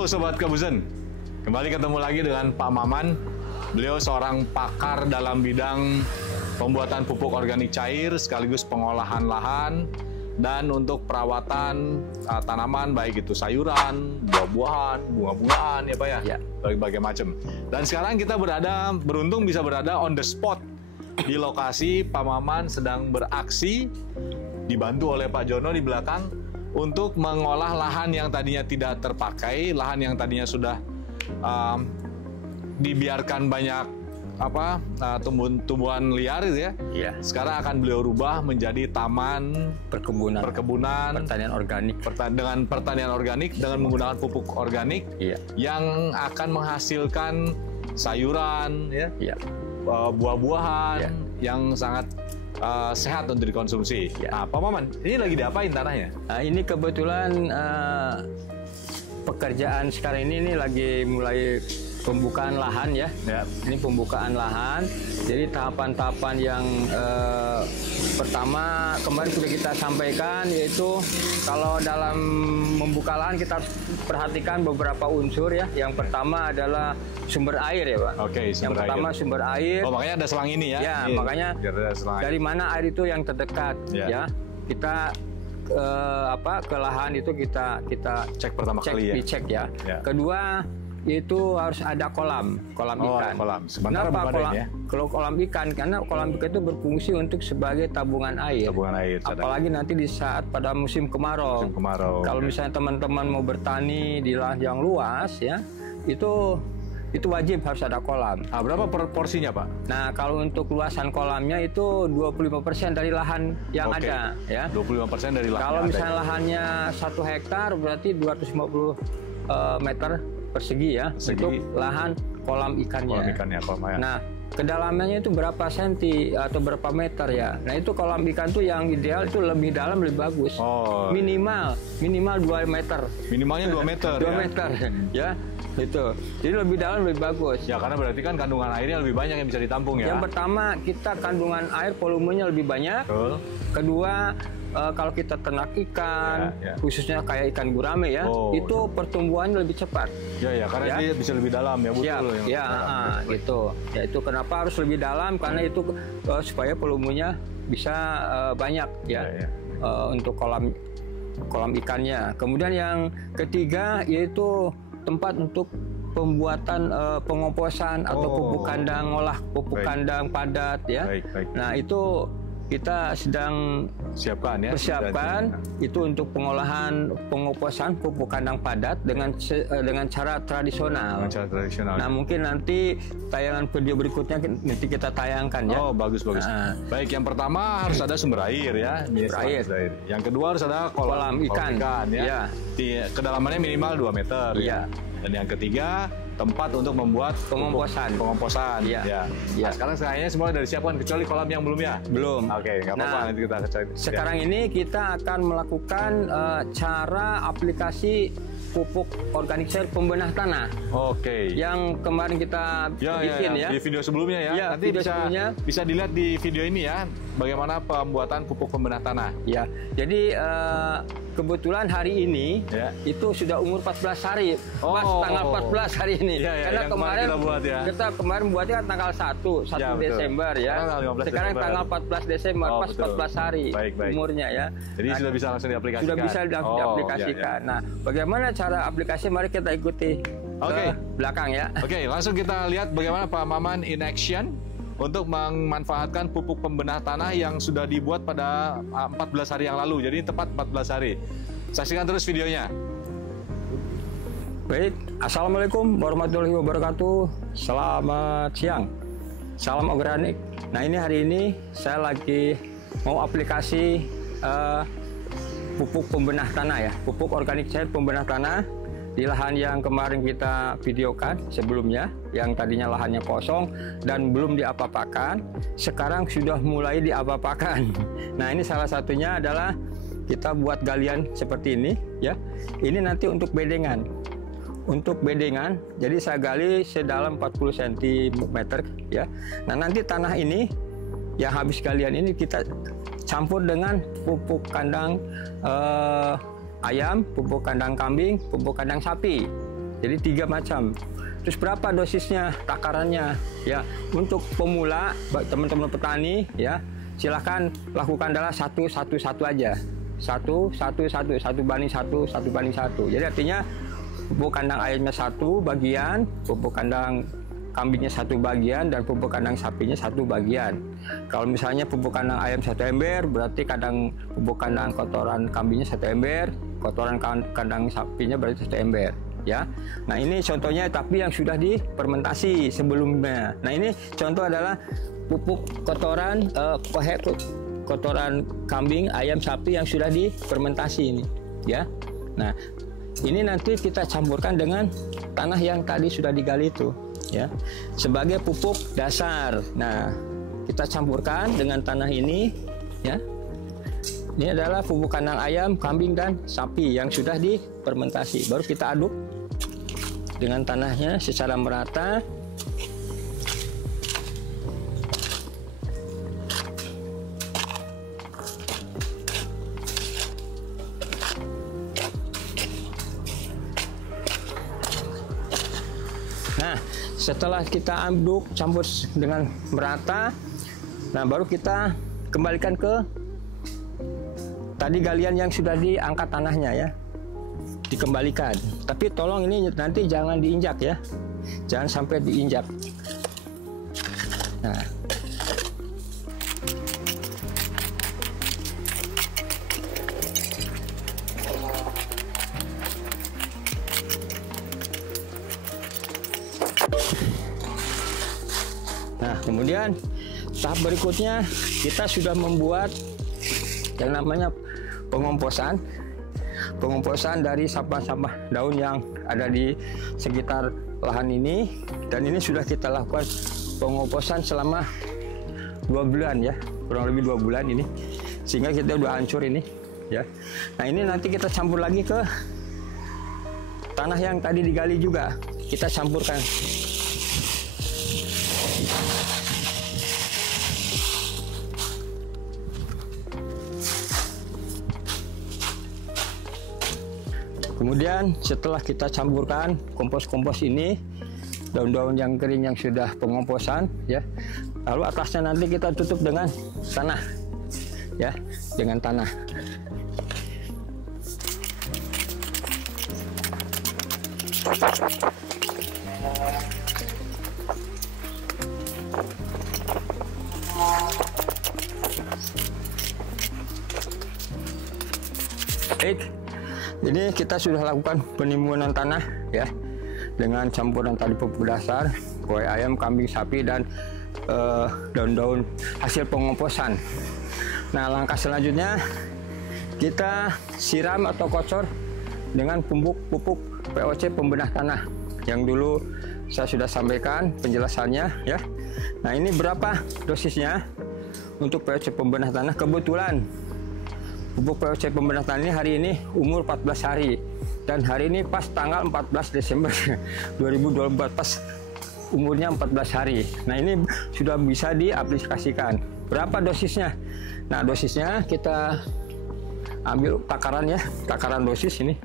Halo Sobat Kebuzen, kembali ketemu lagi dengan Pak Maman. Beliau seorang pakar dalam bidang pembuatan pupuk organik cair sekaligus pengolahan lahan dan untuk perawatan tanaman baik itu sayuran, buah-buahan, bunga-bungaan ya Pak ya, berbagai macam. Dan sekarang kita beruntung bisa berada on the spot di lokasi Pak Maman sedang beraksi dibantu oleh Pak Jono di belakang untuk mengolah lahan yang tadinya tidak terpakai, lahan yang tadinya sudah dibiarkan banyak tumbuhan liar gitu ya. Iya. Sekarang akan beliau rubah menjadi taman perkebunan pertanian organik. Dengan pertanian organik dengan menggunakan pupuk organik yang akan menghasilkan sayuran ya. Buah-buahan yang sangat sehat untuk dikonsumsi. Nah, Pak Maman, ini lagi diapain tanahnya? Nah, ini kebetulan pekerjaan sekarang ini lagi mulai pembukaan lahan ya. Ini pembukaan lahan. Jadi tahapan-tahapan yang pertama kemarin sudah kita sampaikan, yaitu kalau dalam membuka lahan kita harus perhatikan beberapa unsur ya. Yang pertama adalah sumber air ya Pak. Oke, yang pertama sumber air. Oh, makanya ada selang ini ya? Ya, makanya dari mana air itu yang terdekat ya. Kita ke lahan itu kita cek pertama kali ya. Dicek ya. Kedua itu harus ada kolam ikan. Kenapa kolam? Ya? Kalau kolam ikan, karena kolam ikan itu berfungsi untuk sebagai tabungan air. Apalagi nanti di saat pada musim kemarau. Kalau misalnya teman-teman mau bertani di lahan yang luas ya, itu wajib harus ada kolam. Nah, berapa porsinya Pak? Nah, kalau untuk luasan kolamnya itu 25% dari lahan yang ada ya. 25% dari lahan. Kalau misalnya lahannya 1 hektar berarti 250 meter persegi ya. Untuk lahan kolam ikannya. Nah, kedalamannya itu berapa senti atau berapa meter ya. Nah, itu kolam ikan tuh yang ideal itu lebih dalam lebih bagus. Minimal 2 meter. Minimalnya 2 meter. 2 meter ya. Itu. Jadi lebih dalam lebih bagus. Ya, karena berarti kan kandungan airnya lebih banyak yang bisa ditampung ya. Yang pertama, kita kandungan air volumenya lebih banyak. Kedua, kalau kita ternak ikan, khususnya kayak ikan gurame ya, itu pertumbuhannya lebih cepat. Ya, karena dia bisa lebih dalam ya, betul. Gitu. Ya, itu kenapa harus lebih dalam, karena itu supaya volumenya bisa banyak ya. Untuk kolam ikannya. Kemudian yang ketiga yaitu tempat untuk pembuatan pengomposan atau pupuk kandang, pupuk kandang padat ya. Nah, itu kita sedang persiapkan itu untuk pengolahan pengomposan pupuk kandang padat dengan cara tradisional. Nah, mungkin nanti tayangan video berikutnya nanti kita tayangkan ya. Oh, bagus. Baik, yang pertama harus ada sumber air ya. Air. Yang kedua harus ada kolam ikan ya. Kedalamannya minimal 2 meter ya. Dan yang ketiga, tempat untuk membuat pengomposan. Ya. Nah, sekarang kayaknya semua sudah disiapkan kecuali kolam yang belum ya? Belum. Oke, nggak apa-apa, nanti kita cari. Sekarang ini kita akan melakukan cara aplikasi pupuk organik cair pembenah tanah. Yang kemarin kita bikin ya. Di video sebelumnya ya. Nanti bisa dilihat di video ini ya, bagaimana pembuatan pupuk pembenah tanah. Ya. Jadi kebetulan hari ini itu sudah umur 14 hari. Pas tanggal 14 hari ini. Karena kemarin kita buatnya tanggal 1 Desember ya. Sekarang tanggal 14 Desember, pas 14 hari umurnya ya. Jadi sudah bisa langsung diaplikasikan. Sudah bisa diaplikasikan. Nah, bagaimana cara aplikasi? Mari kita ikuti ke belakang ya. Langsung kita lihat bagaimana Pak Maman in action untuk memanfaatkan pupuk pembenah tanah yang sudah dibuat pada 14 hari yang lalu. Jadi tepat 14 hari. Saksikan terus videonya. Baik, Assalamualaikum warahmatullahi wabarakatuh. Selamat siang. Salam organik. Nah, ini hari ini saya lagi mau aplikasi pupuk pembenah tanah ya. Pupuk organik cair pembenah tanah di lahan yang kemarin kita videokan sebelumnya, yang tadinya lahannya kosong dan belum diapa-apakan, sekarang sudah mulai diapa-apakan. Nah, ini salah satunya adalah kita buat galian seperti ini ya. Ini nanti untuk bedengan. Jadi saya gali sedalam 40 cm ya. Nah, nanti tanah ini yang habis galian ini kita campur dengan pupuk kandang ayam, pupuk kandang kambing, pupuk kandang sapi. Jadi 3 macam. Terus berapa dosisnya, takarannya? Ya, untuk pemula, teman-teman petani, ya, silahkan lakukan adalah 1-1-1 aja. 1-1-1 banding 1 banding 1. Jadi artinya pupuk kandang ayamnya 1 bagian, pupuk kandang kambingnya 1 bagian, dan pupuk kandang sapinya 1 bagian. Kalau misalnya pupuk kandang ayam 1 ember, berarti pupuk kandang kotoran kambingnya 1 ember, kotoran kandang sapinya berarti 1 ember. Ya, nah ini contohnya, tapi yang sudah difermentasi sebelumnya. Nah ini contoh adalah pupuk kotoran kotoran kambing, ayam, sapi yang sudah difermentasi ini. Ya, nah ini nanti kita campurkan dengan tanah yang tadi sudah digali itu, ya, sebagai pupuk dasar. Nah kita campurkan dengan tanah ini, ya. Ini adalah pupuk kandang ayam, kambing, dan sapi yang sudah difermentasi. Baru kita aduk dengan tanahnya secara merata. Nah, setelah kita aduk, campur dengan merata, nah baru kita kembalikan ke tadi galian yang sudah diangkat tanahnya, ya, dikembalikan. Tapi tolong ini nanti jangan diinjak, ya, jangan sampai diinjak. Nah, kemudian tahap berikutnya kita sudah membuat yang namanya pengomposan dari sampah-sampah daun yang ada di sekitar lahan ini, dan ini sudah kita lakukan pengomposan selama 2 bulan, ya, kurang lebih 2 bulan ini, sehingga kita udah hancur ini, ya. Nah ini nanti kita campur lagi ke tanah yang tadi digali juga, kita campurkan. Kemudian setelah kita campurkan kompos-kompos ini, daun-daun yang kering yang sudah pengomposan, ya, lalu atasnya nanti kita tutup dengan tanah, ya, dengan tanah. Baik. Jadi kita sudah lakukan penimbunan tanah, ya, dengan campuran tadi pupuk dasar, kue ayam, kambing, sapi, dan daun-daun hasil pengomposan. Nah langkah selanjutnya kita siram atau kocor dengan pupuk POC pembenah tanah yang dulu saya sudah sampaikan penjelasannya, ya. Nah ini berapa dosisnya untuk POC pembenah tanah? Kebetulan pupuk POC pembenah tanah ini hari ini umur 14 hari, dan hari ini pas tanggal 14 Desember 2024, pas umurnya 14 hari. Nah ini sudah bisa diaplikasikan. Berapa dosisnya? Nah dosisnya kita ambil takaran, ya, takaran dosis ini,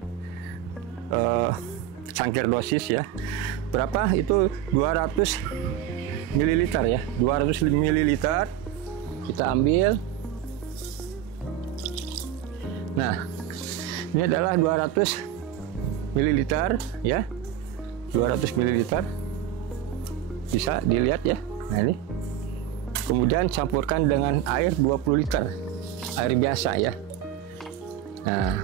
cangkir dosis, ya. Berapa? Itu 200 ml, ya, 200 ml kita ambil. Nah, ini adalah 200 ml, ya, 200 ml, bisa dilihat, ya. Nah ini, kemudian campurkan dengan air 20 liter, air biasa, ya. Nah,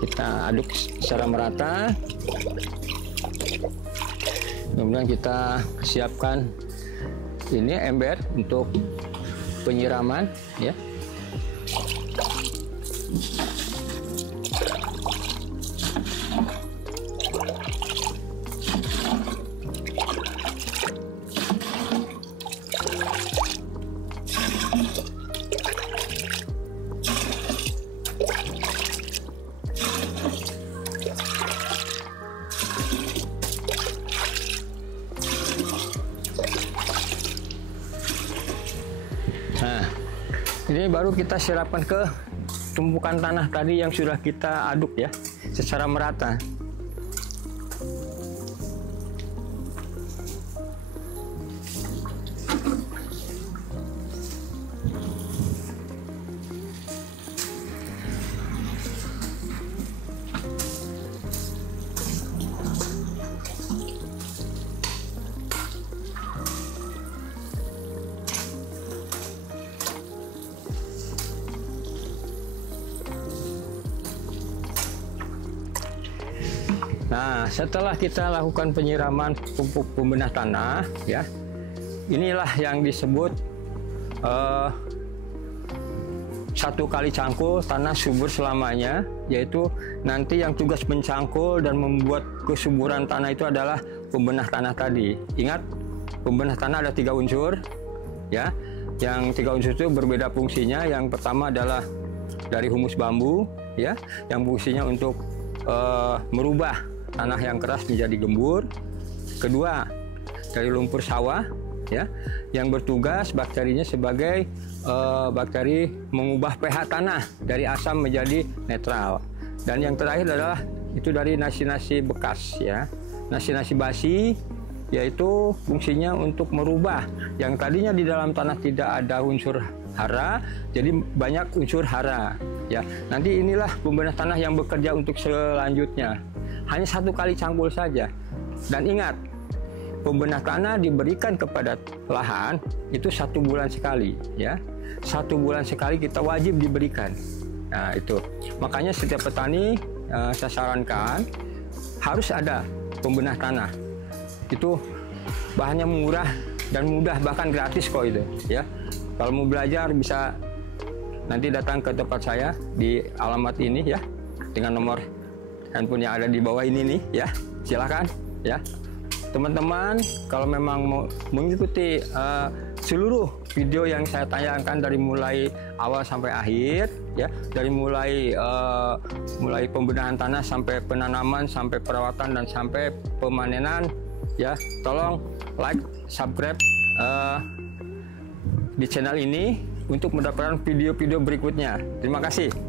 kita aduk secara merata. Kemudian kita siapkan ini ember untuk penyiraman, ya. Nah, ini baru kita siramkan ke tumpukan tanah tadi yang sudah kita aduk, ya, secara merata. Nah, setelah kita lakukan penyiraman pupuk pembenah tanah, ya, inilah yang disebut 1 kali cangkul tanah subur selamanya, yaitu nanti yang tugas mencangkul dan membuat kesuburan tanah itu adalah pembenah tanah tadi. Ingat, pembenah tanah ada 3 unsur, ya. Yang 3 unsur itu berbeda fungsinya. Yang pertama adalah dari humus bambu, ya, yang fungsinya untuk merubah tanah yang keras menjadi gembur. Kedua, dari lumpur sawah, ya, yang bertugas bakterinya sebagai bakteri mengubah pH tanah dari asam menjadi netral. Dan yang terakhir adalah itu dari nasi-nasi bekas, ya, nasi-nasi basi, yaitu fungsinya untuk merubah yang tadinya di dalam tanah tidak ada unsur hara, jadi banyak unsur hara, ya. Nanti inilah pembenah tanah yang bekerja untuk selanjutnya. Hanya 1 kali cangkul saja. Dan ingat, pembenah tanah diberikan kepada lahan itu 1 bulan sekali, ya. 1 bulan sekali kita wajib diberikan. Nah, itu makanya setiap petani saya sarankan harus ada pembenah tanah. Itu bahannya murah dan mudah, bahkan gratis kok itu, ya. Kalau mau belajar bisa nanti datang ke tempat saya di alamat ini, ya, dengan nomor handphone yang ada di bawah ini nih, ya. Silakan, ya. Teman-teman, kalau memang mau mengikuti seluruh video yang saya tayangkan dari mulai awal sampai akhir, ya, dari mulai pembenahan tanah sampai penanaman, sampai perawatan dan sampai pemanenan, ya, tolong like, subscribe di channel ini untuk mendapatkan video-video berikutnya. Terima kasih.